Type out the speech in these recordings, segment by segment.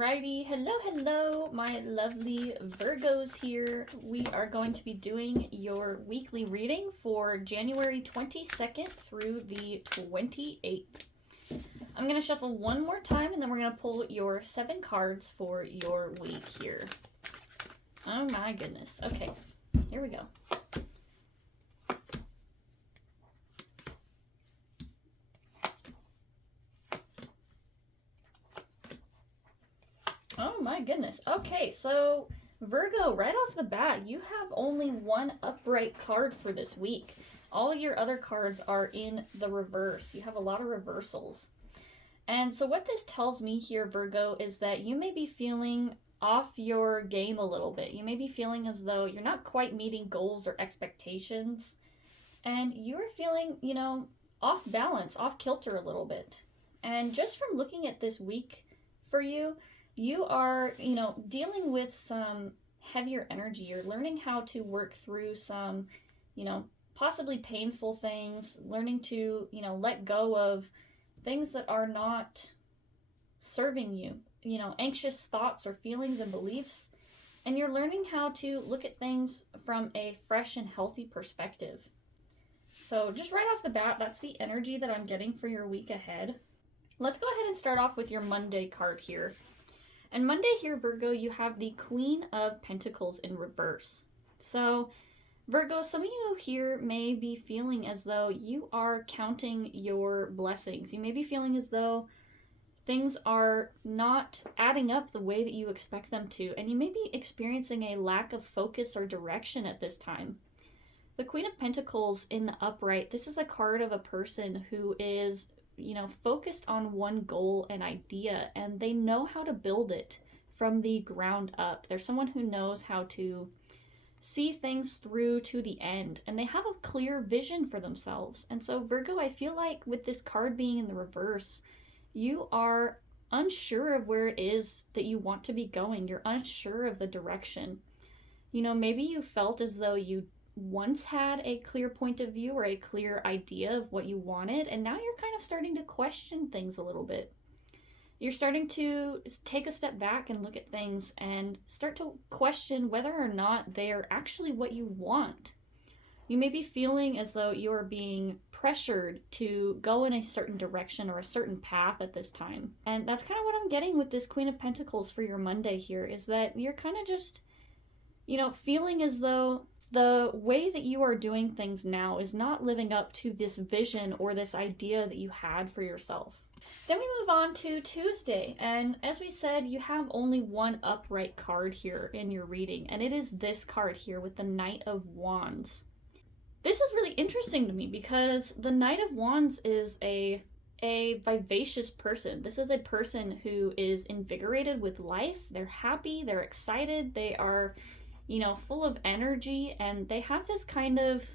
Alrighty, hello, my lovely Virgos here. We are going to be doing your weekly reading for January 22nd through the 28th. I'm going to shuffle one more time and then we're going to pull your 7 cards for your week here. Oh my goodness. Okay, here we go. Oh my goodness. Okay, so Virgo, right off the bat, you have only one upright card for this week. All your other cards are in the reverse. You have a lot of reversals. And so what this tells me here, Virgo, is that you may be feeling off your game a little bit. You may be feeling as though you're not quite meeting goals or expectations. And you're feeling, off balance, off kilter a little bit. And just from looking at this week for you, you are, dealing with some heavier energy. You're learning how to work through some, possibly painful things, learning to, let go of things that are not serving you, anxious thoughts or feelings and beliefs. And you're learning how to look at things from a fresh and healthy perspective. So just right off the bat, that's the energy that I'm getting for your week ahead. Let's go ahead and start off with your Monday card here. And Monday here, Virgo, you have the Queen of Pentacles in reverse. So, Virgo, some of you here may be feeling as though you are counting your blessings. You may be feeling as though things are not adding up the way that you expect them to, and you may be experiencing a lack of focus or direction at this time. The Queen of Pentacles in the upright, this is a card of a person who is focused on one goal and idea, and they know how to build it from the ground up. They're someone who knows how to see things through to the end, and they have a clear vision for themselves. And so, Virgo, I feel like with this card being in the reverse, you are unsure of where it is that you want to be going. You're unsure of the direction. Maybe you felt as though you once had a clear point of view or a clear idea of what you wanted, and now you're kind of starting to question things a little bit. You're starting to take a step back and look at things and start to question whether or not they are actually what you want. You may be feeling as though you're being pressured to go in a certain direction or a certain path at this time. And that's kind of what I'm getting with this Queen of Pentacles for your Monday here, is that you're kind of just, feeling as though the way that you are doing things now is not living up to this vision or this idea that you had for yourself. Then we move on to Tuesday, and as we said, you have only one upright card here in your reading, and it is this card here with the Knight of Wands. This is really interesting to me because the Knight of Wands is a vivacious person. This is a person who is invigorated with life. They're happy, they're excited, they are full of energy, and they have this kind of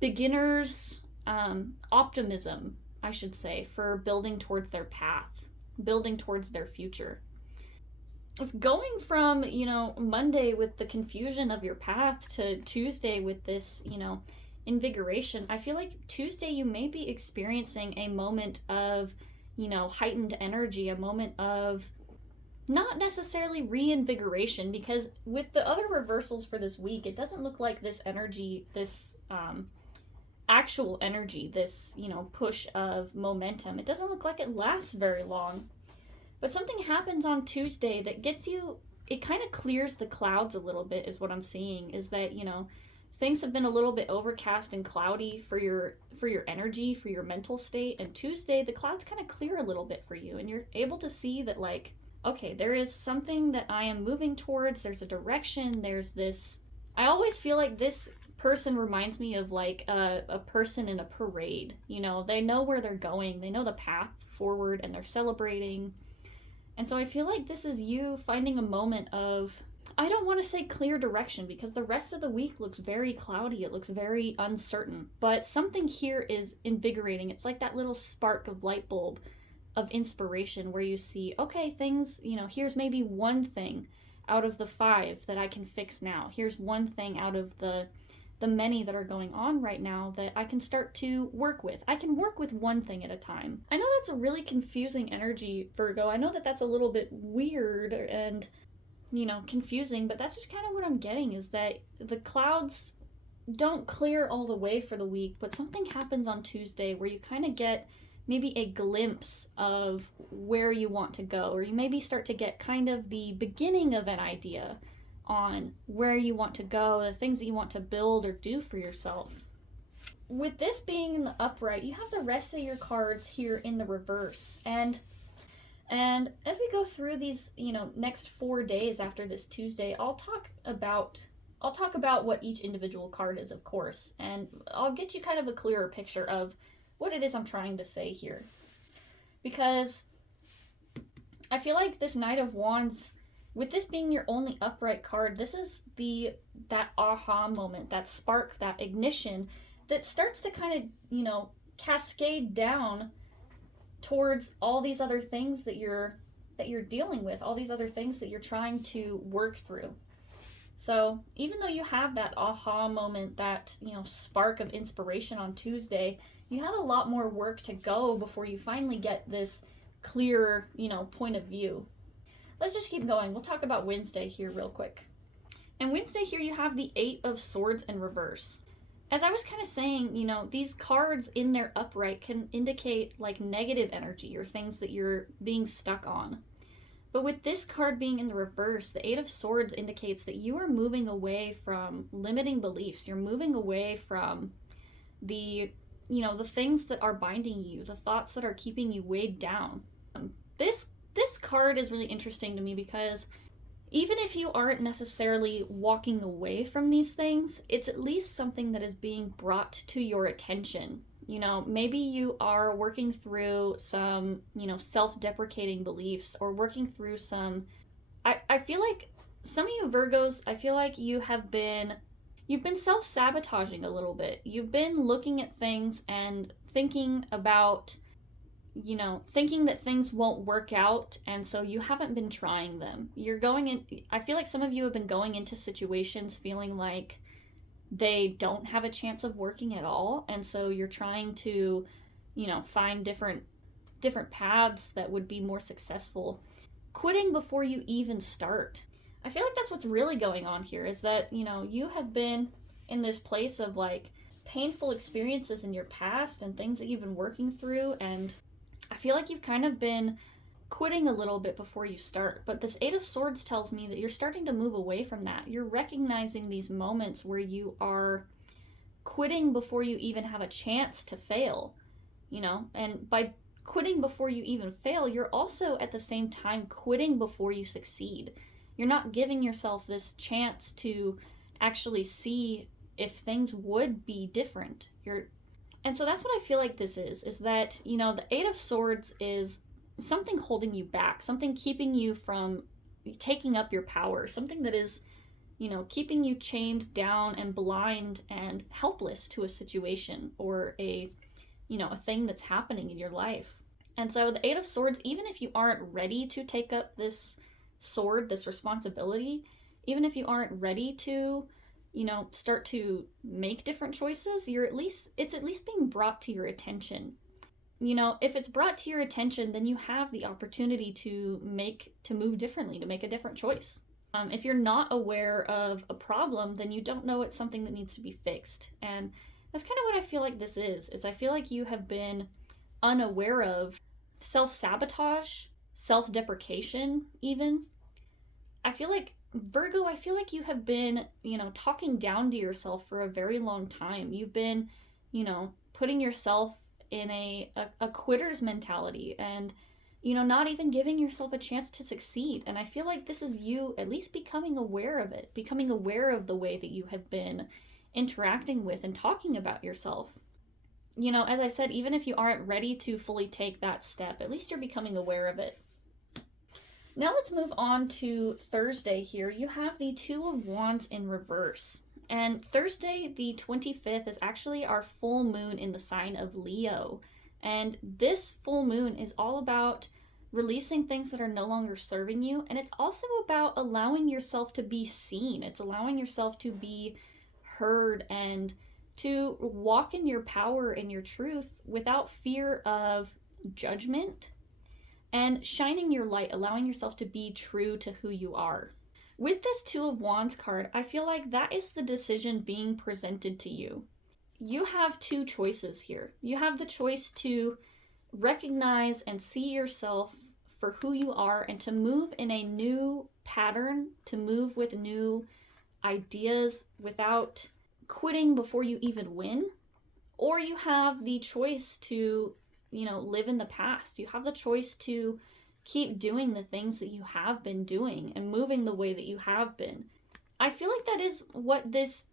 beginner's optimism, I should say, for building towards their path, building towards their future. If going from, Monday with the confusion of your path to Tuesday with this, invigoration, I feel like Tuesday you may be experiencing a moment of, heightened energy, a moment of not necessarily reinvigoration, because with the other reversals for this week, it doesn't look like this energy, this actual energy, this, push of momentum, it doesn't look like it lasts very long. But something happens on Tuesday that gets you, it kind of clears the clouds a little bit, is what I'm seeing, is that, things have been a little bit overcast and cloudy for your energy, for your mental state, and Tuesday, the clouds kind of clear a little bit for you, and you're able to see that, like, okay, there is something that I am moving towards, there's a direction, there's this, I always feel like this person reminds me of like a person in a parade. They know where they're going, they know the path forward, and they're celebrating. And so I feel like this is you finding a moment of, I don't want to say clear direction, because the rest of the week looks very cloudy, it looks very uncertain, but something here is invigorating. It's like that little spark of light bulb of inspiration where you see, okay, things, here's maybe one thing out of the 5 that I can fix now. Here's one thing out of the the many that are going on right now that I can start to work with. I can work with one thing at a time. I know that's a really confusing energy, Virgo. I know that that's a little bit weird and, confusing, but that's just kind of what I'm getting, is that the clouds don't clear all the way for the week, but something happens on Tuesday where you kind of get maybe a glimpse of where you want to go, or you maybe start to get kind of the beginning of an idea on where you want to go, the things that you want to build or do for yourself. With this being in the upright, you have the rest of your cards here in the reverse. And as we go through these, next 4 days after this Tuesday, I'll talk about what each individual card is, of course, and I'll get you kind of a clearer picture of what it is I'm trying to say here. Because I feel like this Knight of Wands, with this being your only upright card, this is that aha moment, that spark, that ignition that starts to kind of, cascade down towards all these other things that you're dealing with, all these other things that you're trying to work through. So even though you have that aha moment, that, spark of inspiration on Tuesday, you have a lot more work to go before you finally get this clear, point of view. Let's just keep going. We'll talk about Wednesday here real quick. And Wednesday here you have the 8 of Swords in reverse. As I was kind of saying, these cards in their upright can indicate like negative energy or things that you're being stuck on. But with this card being in the reverse, the 8 of Swords indicates that you are moving away from limiting beliefs. You're moving away from the things that are binding you, the thoughts that are keeping you weighed down. This card is really interesting to me because even if you aren't necessarily walking away from these things, it's at least something that is being brought to your attention. Maybe you are working through some, self-deprecating beliefs, or working through some, I feel like some of you Virgos, I feel like you've been self-sabotaging a little bit. You've been looking at things and thinking about, thinking that things won't work out, and so you haven't been trying them. I feel like some of you have been going into situations feeling like they don't have a chance of working at all, and so you're trying to, find different paths that would be more successful. Quitting before you even start. I feel like that's what's really going on here, is that, you have been in this place of like painful experiences in your past and things that you've been working through, and I feel like you've kind of been quitting a little bit before you start. But this 8 of Swords tells me that you're starting to move away from that. You're recognizing these moments where you are quitting before you even have a chance to fail, and by quitting before you even fail, you're also at the same time quitting before you succeed. You're not giving yourself this chance to actually see if things would be different. And so that's what I feel like this is that, the 8 of Swords is something holding you back, something keeping you from taking up your power, something that is, keeping you chained down and blind and helpless to a situation or a thing that's happening in your life. And so the 8 of Swords, even if you aren't ready to take up this sword, this responsibility, even if you aren't ready to, start to make different choices, it's at least being brought to your attention. If it's brought to your attention, then you have the opportunity to move differently, to make a different choice. If you're not aware of a problem, then you don't know it's something that needs to be fixed. And that's kind of what I feel like this is I feel like you have been unaware of self-sabotage, self-deprecation even. I feel like Virgo, you have been, talking down to yourself for a very long time. You've been, putting yourself in a quitter's mentality and, not even giving yourself a chance to succeed. And I feel like this is you at least becoming aware of it, becoming aware of the way that you have been interacting with and talking about yourself. As I said, even if you aren't ready to fully take that step, at least you're becoming aware of it. Now let's move on to Thursday here. You have the 2 of Wands in reverse. And Thursday, the 25th, is actually our full moon in the sign of Leo. And this full moon is all about releasing things that are no longer serving you. And it's also about allowing yourself to be seen. It's allowing yourself to be heard and to walk in your power and your truth without fear of judgment, and shining your light, allowing yourself to be true to who you are. With this Two of Wands card, I feel like that is the decision being presented to you. You have two choices here. You have the choice to recognize and see yourself for who you are and to move in a new pattern, to move with new ideas without quitting before you even win. Or you have the choice to, live in the past. You have the choice to keep doing the things that you have been doing and moving the way that you have been. I feel like that is what this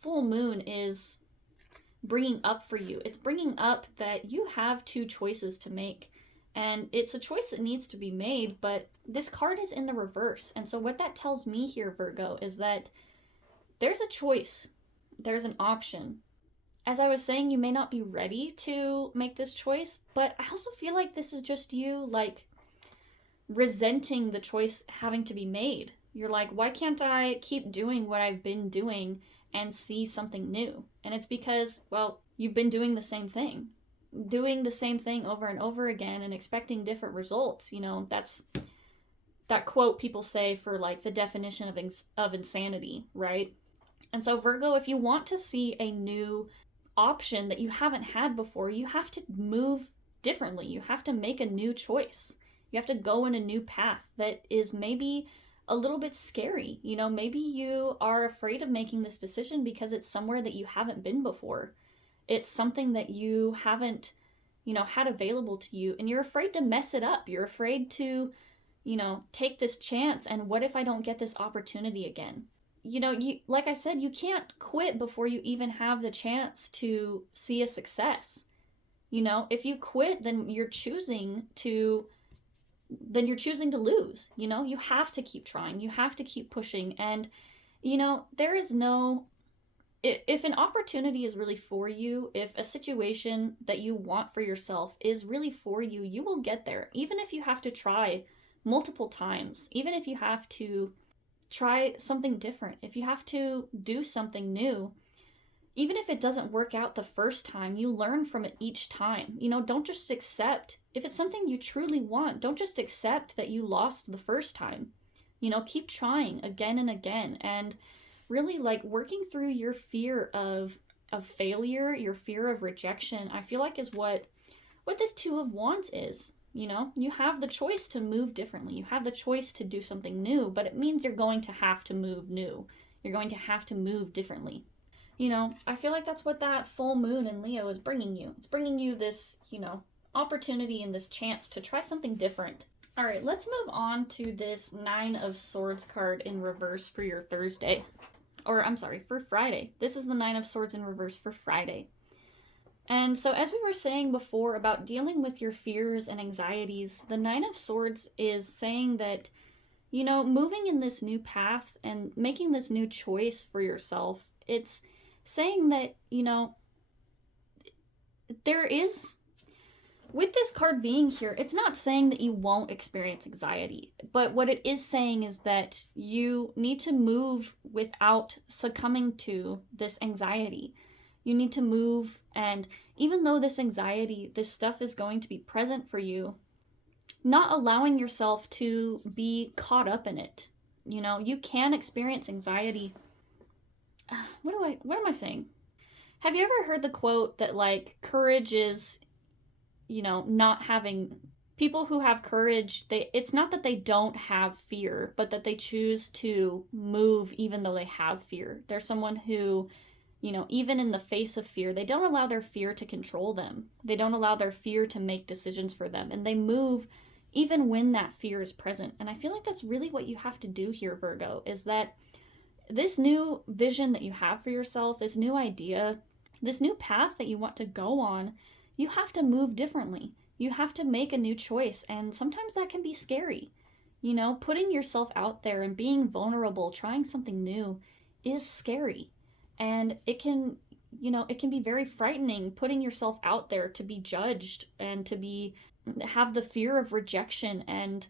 full moon is bringing up for you. It's bringing up that you have two choices to make, and it's a choice that needs to be made, but this card is in the reverse. And so what that tells me here, Virgo, is that there's a choice. There's an option. As I was saying, you may not be ready to make this choice, but I also feel like this is just you, resenting the choice having to be made. You're like, why can't I keep doing what I've been doing and see something new? And it's because, you've been doing the same thing over and over again and expecting different results. That's that quote people say for the definition of insanity, right? And so Virgo, if you want to see a new option that you haven't had before, you have to move differently. You have to make a new choice. You have to go in a new path that is maybe a little bit scary. Maybe you are afraid of making this decision because it's somewhere that you haven't been before. It's something that you haven't, had available to you, and you're afraid to mess it up. You're afraid to, take this chance, and what if I don't get this opportunity again? Like I said, you can't quit before you even have the chance to see a success. If you quit, then you're choosing to lose. You have to keep trying. You have to keep pushing. And, there is no, if an opportunity is really for you, if a situation that you want for yourself is really for you, you will get there. Even if you have to try multiple times, even if you have to try something different, if you have to do something new, even if it doesn't work out the first time, you learn from it each time. Don't just accept, if it's something you truly want, don't just accept that you lost the first time. Keep trying again and again, and really working through your fear of failure, your fear of rejection. I feel like is what this Two of Wands is. You have the choice to move differently. You have the choice to do something new, but it means you're going to have to move new. You're going to have to move differently. I feel like that's what that full moon in Leo is bringing you. It's bringing you this, opportunity and this chance to try something different. All right, let's move on to this Nine of Swords card in reverse for your Thursday. For Friday. This is the Nine of Swords in reverse for Friday. And so as we were saying before about dealing with your fears and anxieties, the Nine of Swords is saying that, moving in this new path and making this new choice for yourself, it's saying that, there is, with this card being here, it's not saying that you won't experience anxiety, but what it is saying is that you need to move without succumbing to this anxiety. You need to move, and even though this anxiety, this stuff is going to be present for you, not allowing yourself to be caught up in it. You can experience anxiety. What am I saying? Have you ever heard the quote that courage is, not having, people who have courage, it's not that they don't have fear, but that they choose to move even though they have fear. They're someone who, even in the face of fear, they don't allow their fear to control them. They don't allow their fear to make decisions for them. And they move even when that fear is present. And I feel like that's really what you have to do here, Virgo, is that this new vision that you have for yourself, this new idea, this new path that you want to go on, you have to move differently. You have to make a new choice. And sometimes that can be scary. Putting yourself out there and being vulnerable, trying something new is scary. And it can be very frightening putting yourself out there to be judged and to have the fear of rejection and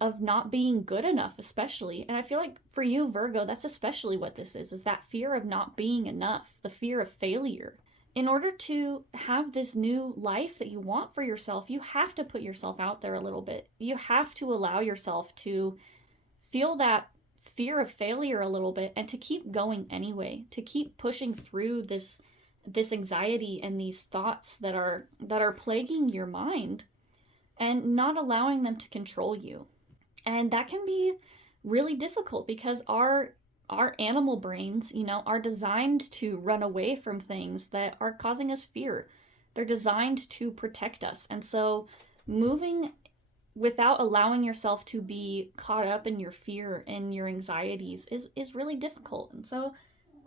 of not being good enough, especially. And I feel like for you, Virgo, that's especially what this is that fear of not being enough, the fear of failure. In order to have this new life that you want for yourself, you have to put yourself out there a little bit. You have to allow yourself to feel that fear of failure a little bit and to keep going anyway, to keep pushing through this anxiety and these thoughts that are plaguing your mind and not allowing them to control you. And that can be really difficult because our animal brains, are designed to run away from things that are causing us fear. They're designed to protect us. And so moving without allowing yourself to be caught up in your fear and your anxieties is really difficult. And so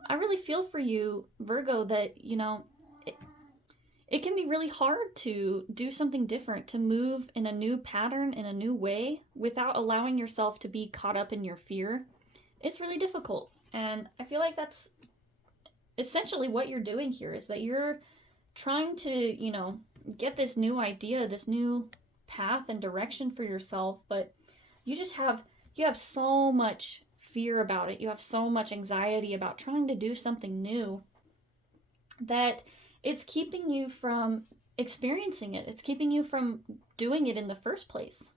I really feel for you, Virgo, that, it can be really hard to do something different, to move in a new pattern, in a new way, without allowing yourself to be caught up in your fear. It's really difficult. And I feel like that's essentially what you're doing here, is that you're trying to, get this new idea, this new path and direction for yourself, but you have so much fear about it. You have so much anxiety about trying to do something new that it's keeping you from experiencing it. It's keeping you from doing it in the first place.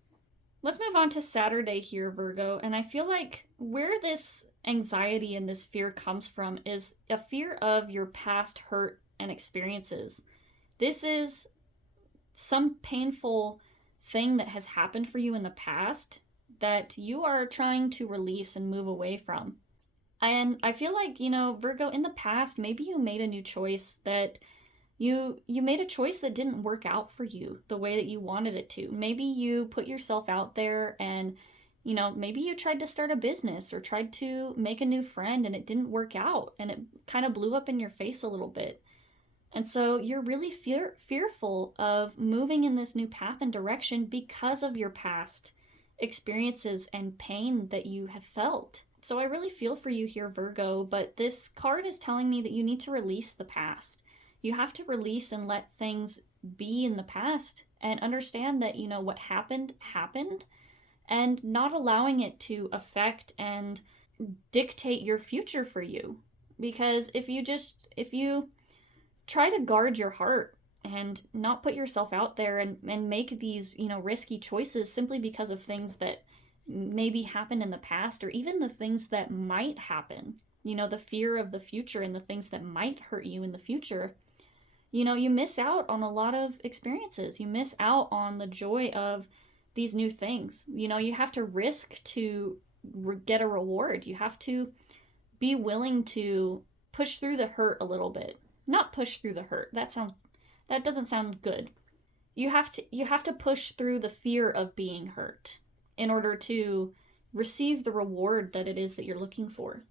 Let's move on to Saturday here, Virgo. And I feel like where this anxiety and this fear comes from is a fear of your past hurt and experiences. This is some painful thing that has happened for you in the past that you are trying to release and move away from. And I feel like, Virgo, in the past, maybe you made a new choice that you made a choice that didn't work out for you the way that you wanted it to. Maybe you put yourself out there and, maybe you tried to start a business or tried to make a new friend and it didn't work out and it kind of blew up in your face a little bit. And so you're really fearful of moving in this new path and direction because of your past experiences and pain that you have felt. So I really feel for you here, Virgo, but this card is telling me that you need to release the past. You have to release and let things be in the past and understand that, what happened, and not allowing it to affect and dictate your future for you. Because if you try to guard your heart and not put yourself out there and make these, risky choices simply because of things that maybe happened in the past, or even the things that might happen, the fear of the future and the things that might hurt you in the future, you miss out on a lot of experiences. You miss out on the joy of these new things. You have to risk to get a reward. You have to be willing to push through the hurt a little bit. Not push through the hurt. That doesn't sound good. You have to push through the fear of being hurt in order to receive the reward that it is that you're looking for.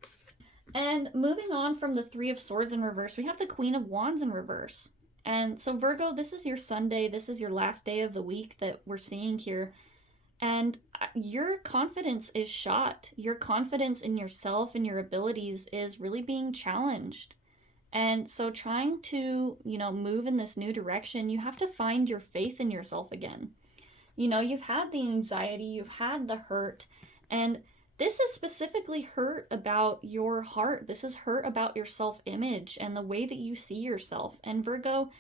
And moving on from the Three of Swords in reverse, we have the Queen of Wands in reverse. And so Virgo, this is your Sunday. This is your last day of the week that we're seeing here. And your confidence is shot. Your confidence in yourself and your abilities is really being challenged. And so trying to, move in this new direction, you have to find your faith in yourself again. You've had the anxiety, you've had the hurt, and this is specifically hurt about your heart. This is hurt about your self-image and the way that you see yourself. And Virgo,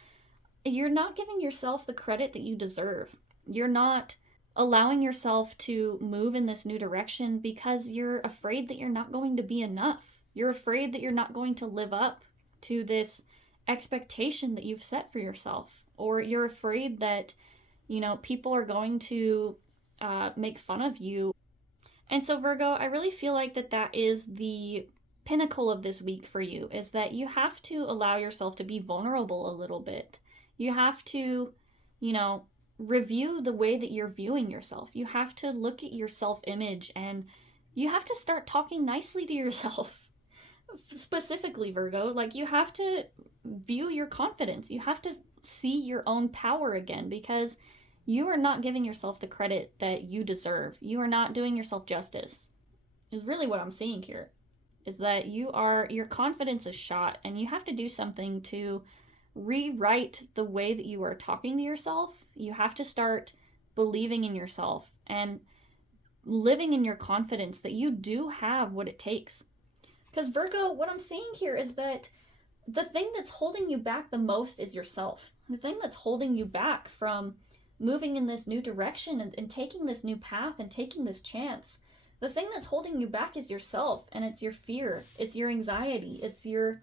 you're not giving yourself the credit that you deserve. You're not allowing yourself to move in this new direction because you're afraid that you're not going to be enough. You're afraid that you're not going to live up to this expectation that you've set for yourself. Or you're afraid that, people are going to make fun of you. And so Virgo, I really feel like that is the pinnacle of this week for you, is that you have to allow yourself to be vulnerable a little bit. You have to, review the way that you're viewing yourself. You have to look at your self-image and you have to start talking nicely to yourself. Specifically, Virgo, you have to view your confidence. You have to see your own power again, because you are not giving yourself the credit that you deserve. You are not doing yourself justice. Is really what I'm seeing here, is that your confidence is shot, and you have to do something to rewrite the way that you are talking to yourself. You have to start believing in yourself and living in your confidence that you do have what it takes. Because Virgo, what I'm seeing here is that the thing that's holding you back the most is yourself. The thing that's holding you back from moving in this new direction and taking this new path and taking this chance. The thing that's holding you back is yourself, and it's your fear, it's your anxiety, it's your,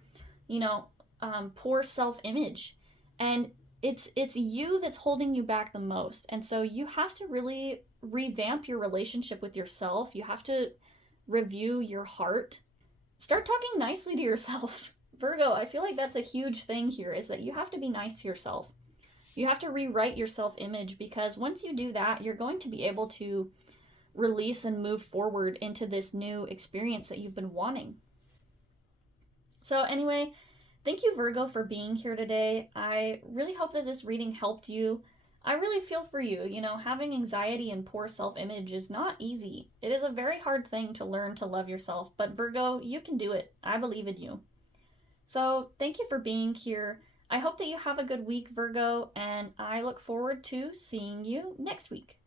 poor self-image. And it's you that's holding you back the most. And so you have to really revamp your relationship with yourself. You have to review your heart. Start talking nicely to yourself. Virgo, I feel like that's a huge thing here, is that you have to be nice to yourself. You have to rewrite your self-image, because once you do that, you're going to be able to release and move forward into this new experience that you've been wanting. So anyway, thank you, Virgo, for being here today. I really hope that this reading helped you. I really feel for you. Having anxiety and poor self-image is not easy. It is a very hard thing to learn to love yourself, but Virgo, you can do it. I believe in you. So thank you for being here. I hope that you have a good week, Virgo, and I look forward to seeing you next week.